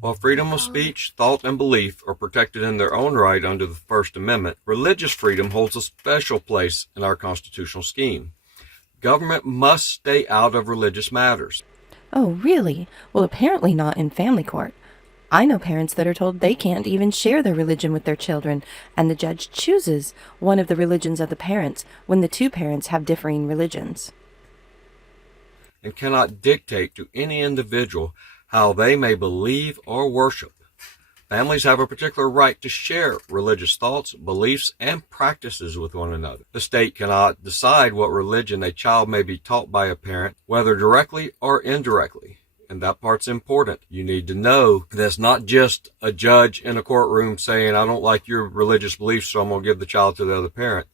While freedom of speech, thought, and belief are protected in their own right under the First Amendment, religious freedom holds a special place in our constitutional scheme. Government must stay out of religious matters. Oh, really? Well, apparently not in family court. I know parents that are told they can't even share their religion with their children, and the judge chooses one of the religions of the parents when the two parents have differing religions. And cannot dictate to any individual how they may believe or worship. Families have a particular right to share religious thoughts, beliefs, and practices with one another. The state cannot decide what religion a child may be taught by a parent, whether directly or indirectly. And that part's important. You need to know that's not just a judge in a courtroom saying, I don't like your religious beliefs, so I'm going to give the child to the other parent.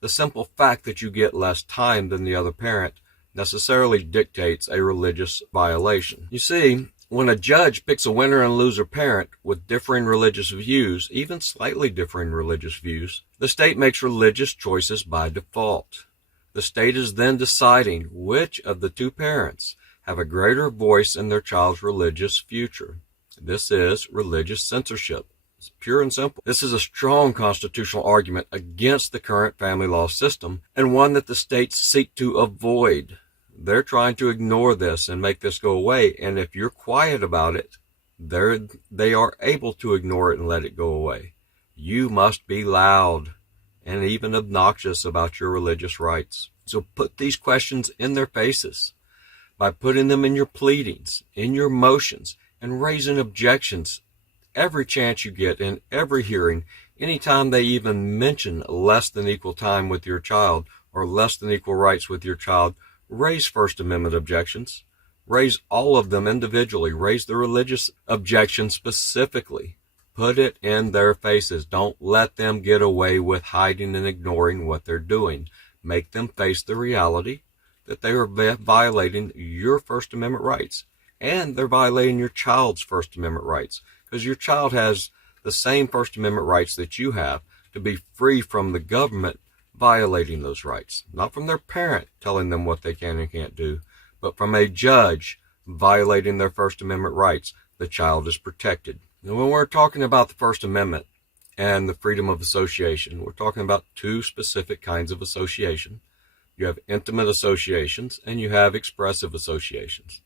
The simple fact that you get less time than the other parent necessarily dictates a religious violation. You see, when a judge picks a winner and loser parent with differing religious views, even slightly differing religious views, the state makes religious choices by default. The state is then deciding which of the two parents have a greater voice in their child's religious future. This is religious censorship. It's pure and simple. This is a strong constitutional argument against the current family law system, and one that the states seek to avoid. They're trying to ignore this and make this go away, and if you're quiet about it, they are able to ignore it and let it go away. You must be loud and even obnoxious about your religious rights. So put these questions in their faces by putting them in your pleadings, in your motions, and raising objections every chance you get in every hearing, anytime they even mention less than equal time with your child or less than equal rights with your child. Raise First Amendment objections. Raise all of them individually. Raise the religious objection specifically. Put it in their faces. Don't let them get away with hiding and ignoring what they're doing. Make them face the reality that they are violating your First Amendment rights. And they're violating your child's First Amendment rights. Because your child has the same First Amendment rights that you have to be free from the government violating those rights. Not from their parent telling them what they can and can't do, but from a judge violating their First Amendment rights. The child is protected. Now, when we're talking about the First Amendment and the freedom of association, we're talking about two specific kinds of association. You have intimate associations and you have expressive associations.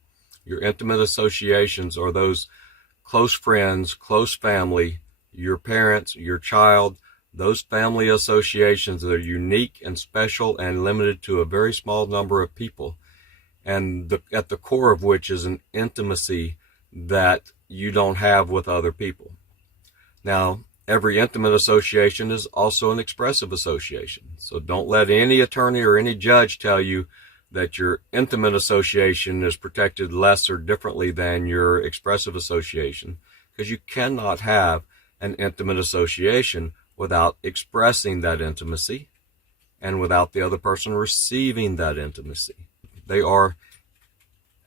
Your intimate associations are those close friends, close family, your parents, your child, those family associations that are unique and special and limited to a very small number of people, and at the core of which is an intimacy that you don't have with other people. Now, every intimate association is also an expressive association. So don't let any attorney or any judge tell you that your intimate association is protected less or differently than your expressive association, because you cannot have an intimate association without expressing that intimacy and without the other person receiving that intimacy. They are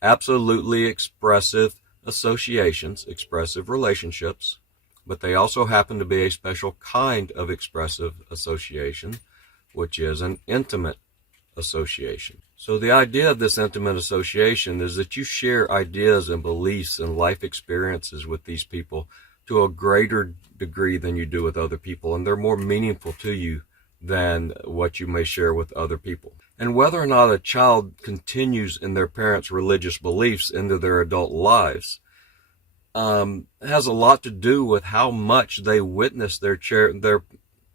absolutely expressive associations, expressive relationships, but they also happen to be a special kind of expressive association, which is an intimate association. So the idea of this intimate association is that you share ideas and beliefs and life experiences with these people to a greater degree than you do with other people, and they're more meaningful to you than what you may share with other people. And whether or not a child continues in their parents' religious beliefs into their adult lives has a lot to do with how much they witness their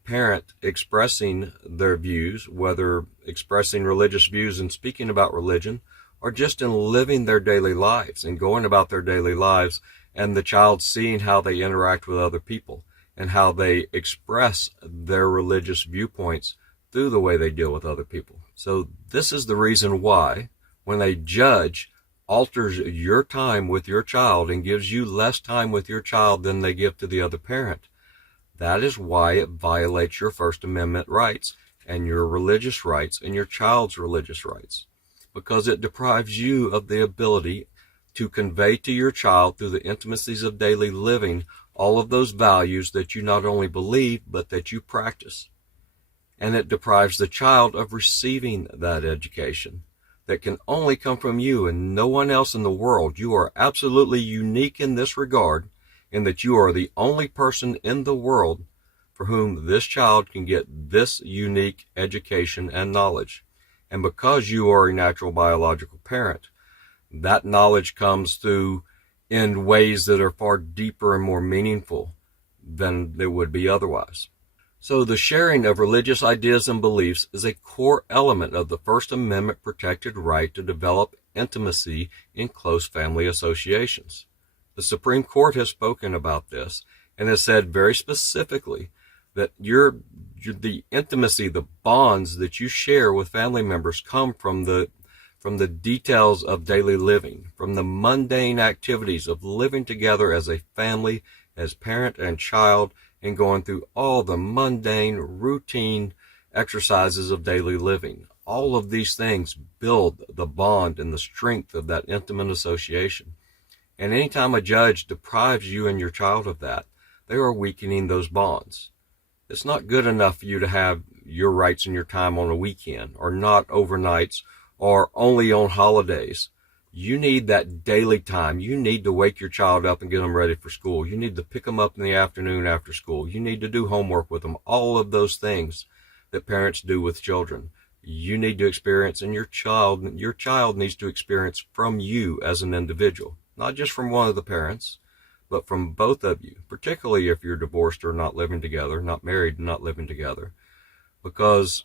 parent expressing their views, whether expressing religious views and speaking about religion, or just in living their daily lives and going about their daily lives, and the child seeing how they interact with other people and how they express their religious viewpoints through the way they deal with other people. So this is the reason why when a judge alters your time with your child and gives you less time with your child than they give to the other parent, that is why it violates your First Amendment rights and your religious rights and your child's religious rights, because it deprives you of the ability to convey to your child through the intimacies of daily living all of those values that you not only believe, but that you practice. And it deprives the child of receiving that education that can only come from you and no one else in the world. You are absolutely unique in this regard, in that you are the only person in the world for whom this child can get this unique education and knowledge. And because you are a natural biological parent, that knowledge comes through in ways that are far deeper and more meaningful than they would be otherwise. So the sharing of religious ideas and beliefs is a core element of the First Amendment protected right to develop intimacy in close family associations. The Supreme Court has spoken about this and has said very specifically that the intimacy, the bonds that you share with family members come from the details of daily living, from the mundane activities of living together as a family, as parent and child, and going through all the mundane, routine exercises of daily living. All of these things build the bond and the strength of that intimate association. And anytime a judge deprives you and your child of that, they are weakening those bonds. It's not good enough for you to have your rights and your time on a weekend, or not overnights, or only on holidays. You need that daily time. You need to wake your child up and get them ready for school. You need to pick them up in the afternoon after school. You need to do homework with them. All of those things that parents do with children, you need to experience, and your child needs to experience from you as an individual, not just from one of the parents, but from both of you, particularly if you're divorced or not living together, not married and not living together, because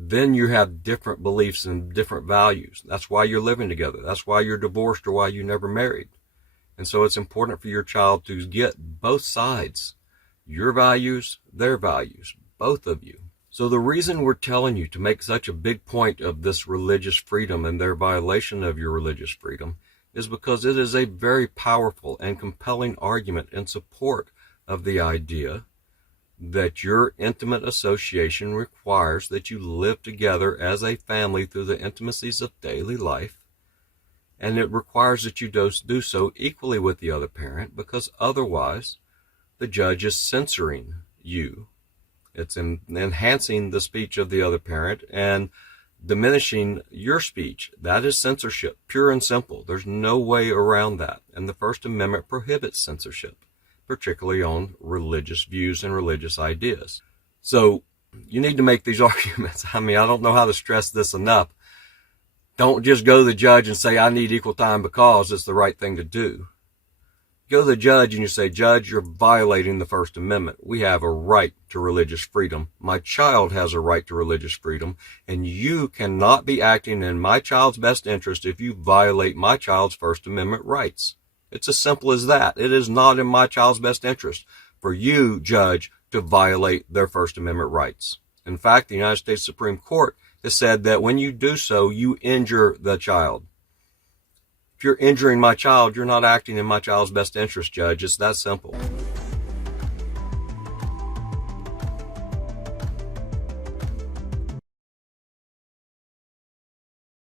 then you have different beliefs and different values. That's why you're living together. That's why you're divorced or why you never married. And so it's important for your child to get both sides, your values, their values, both of you. So the reason we're telling you to make such a big point of this religious freedom and their violation of your religious freedom is because it is a very powerful and compelling argument in support of the idea that your intimate association requires that you live together as a family through the intimacies of daily life, and it requires that you do so equally with the other parent, because otherwise the judge is censoring you. It's enhancing the speech of the other parent and diminishing your speech. That is censorship, pure and simple. There's no way around that, and the First Amendment prohibits censorship, particularly on religious views and religious ideas. So you need to make these arguments. I mean, I don't know how to stress this enough. Don't just go to the judge and say, I need equal time because it's the right thing to do. Go to the judge and you say, Judge, you're violating the First Amendment. We have a right to religious freedom. My child has a right to religious freedom, and you cannot be acting in my child's best interest if you violate my child's First Amendment rights. It's as simple as that. It is not in my child's best interest for you, judge, to violate their First Amendment rights. In fact, the United States Supreme Court has said that when you do so, you injure the child. If you're injuring my child, you're not acting in my child's best interest, judge. It's that simple.